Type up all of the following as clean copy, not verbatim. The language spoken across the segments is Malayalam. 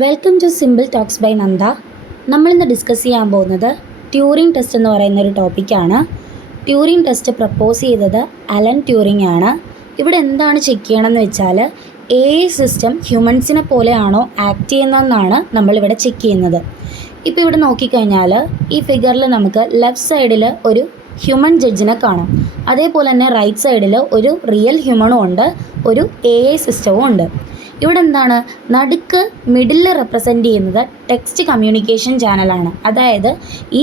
Welcome to simple talks by Nanda. നമ്മളിന്ന് ഡിസ്കസ് ചെയ്യാൻ പോകുന്നത് ട്യൂറിംഗ് ടെസ്റ്റ് എന്ന് പറയുന്ന ഒരു ടോപ്പിക്കാണ്. ട്യൂറിംഗ് ടെസ്റ്റ് പ്രപ്പോസ് ചെയ്തത് അലൻ ട്യൂറിംഗ് ആണ്. ഇവിടെ എന്താണ് ചെക്ക് ചെയ്യണമെന്ന് വെച്ചാൽ AI സിസ്റ്റം ഹ്യൂമൻസിനെ പോലെയാണോ ആക്ട് ചെയ്യുന്നതെന്നാണ് നമ്മളിവിടെ ചെക്ക് ചെയ്യുന്നത്. ഇപ്പോൾ ഇവിടെ നോക്കിക്കഴിഞ്ഞാൽ ഈ ഫിഗറിൽ നമുക്ക് ലെഫ്റ്റ് സൈഡിൽ ഒരു ഹ്യൂമൻ ജഡ്ജിനെ കാണാം. അതേപോലെ തന്നെ റൈറ്റ് സൈഡിൽ ഒരു റിയൽ ഹ്യൂമണും ഉണ്ട്, ഒരു AI സിസ്റ്റവും ഉണ്ട്. ഇവിടെ എന്താണ് നടുക്ക് മിഡിൽ റെപ്രസെൻ്റ് ചെയ്യുന്നത് ടെക്സ്റ്റ് കമ്മ്യൂണിക്കേഷൻ ചാനലാണ്. അതായത് ഈ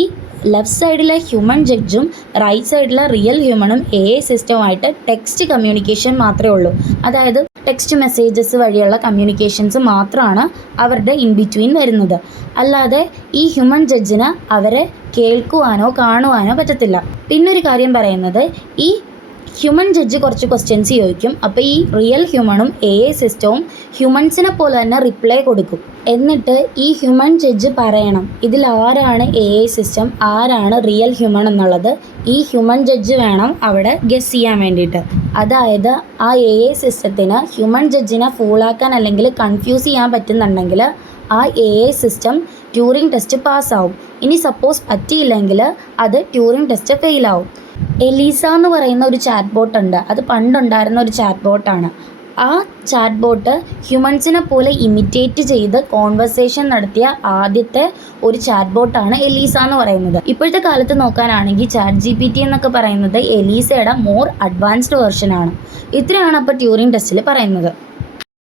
ലെഫ്റ്റ് സൈഡിലെ ഹ്യൂമൻ ജഡ്ജും റൈറ്റ് സൈഡിലെ റിയൽ ഹ്യൂമണും AI സിസ്റ്റവുമായിട്ട് ടെക്സ്റ്റ് കമ്മ്യൂണിക്കേഷൻ മാത്രമേ ഉള്ളൂ. അതായത് ടെക്സ്റ്റ് മെസ്സേജസ് വഴിയുള്ള കമ്മ്യൂണിക്കേഷൻസ് മാത്രമാണ് അവരുടെ ഇൻ ബിറ്റ്വീൻ വരുന്നത്. അല്ലാതെ ഈ ഹ്യൂമൻ ജഡ്ജിന് അവരെ കേൾക്കുവാനോ കാണുവാനോ പറ്റത്തില്ല. പിന്നൊരു കാര്യം പറയുന്നത്, ഈ ഹ്യൂമൻ ജഡ്ജ് കുറച്ച് ക്വസ്റ്റ്യൻസ് ചോദിക്കും. അപ്പോൾ ഈ റിയൽ ഹ്യൂമണും AI സിസ്റ്റവും ഹ്യൂമൻസിനെ പോലെ തന്നെ റിപ്ലൈ കൊടുക്കും. എന്നിട്ട് ഈ ഹ്യൂമൻ ജഡ്ജ് പറയണം ഇതിൽ ആരാണ് AI സിസ്റ്റം, ആരാണ് റിയൽ ഹ്യൂമൺ എന്നുള്ളത്. ഈ ഹ്യൂമൻ ജഡ്ജ് വേണം അവിടെ ഗസ് ചെയ്യാൻ വേണ്ടിയിട്ട്. അതായത് ആ AI സിസ്റ്റത്തിന് ഹ്യൂമൻ ജഡ്ജിനെ ഫൂളാക്കാൻ അല്ലെങ്കിൽ കൺഫ്യൂസ് ചെയ്യാൻ പറ്റുന്നുണ്ടെങ്കിൽ ആ AI സിസ്റ്റം ട്യൂറിംഗ് ടെസ്റ്റ് പാസ്സാവും. ഇനി സപ്പോസ് പറ്റിയില്ലെങ്കിൽ അത് ട്യൂറിംഗ് ടെസ്റ്റ് ഫെയിലാവും. എലീസ എന്ന് പറയുന്ന ഒരു ചാറ്റ് ബോട്ട് ഉണ്ട്. അത് പണ്ടുണ്ടായിരുന്ന ഒരു ചാറ്റ് ബോട്ടാണ്. ആ ചാറ്റ് ബോട്ട് ഹ്യൂമൻസിനെ പോലെ ഇമിറ്റേറ്റ് ചെയ്ത് കോൺവെർസേഷൻ നടത്തിയ ആദ്യത്തെ ഒരു ചാറ്റ് ബോട്ടാണ് എലീസ എന്ന് പറയുന്നത്. ഇപ്പോഴത്തെ കാലത്ത് നോക്കാനാണെങ്കിൽ ChatGPT എന്നൊക്കെ പറയുന്നത് എലീസയുടെ മോർ അഡ്വാൻസ്ഡ് വെർഷനാണ്. ഇത്രയാണ് അപ്പോൾ ട്യൂറിംഗ് ടെസ്റ്റിൽ പറയുന്നത്.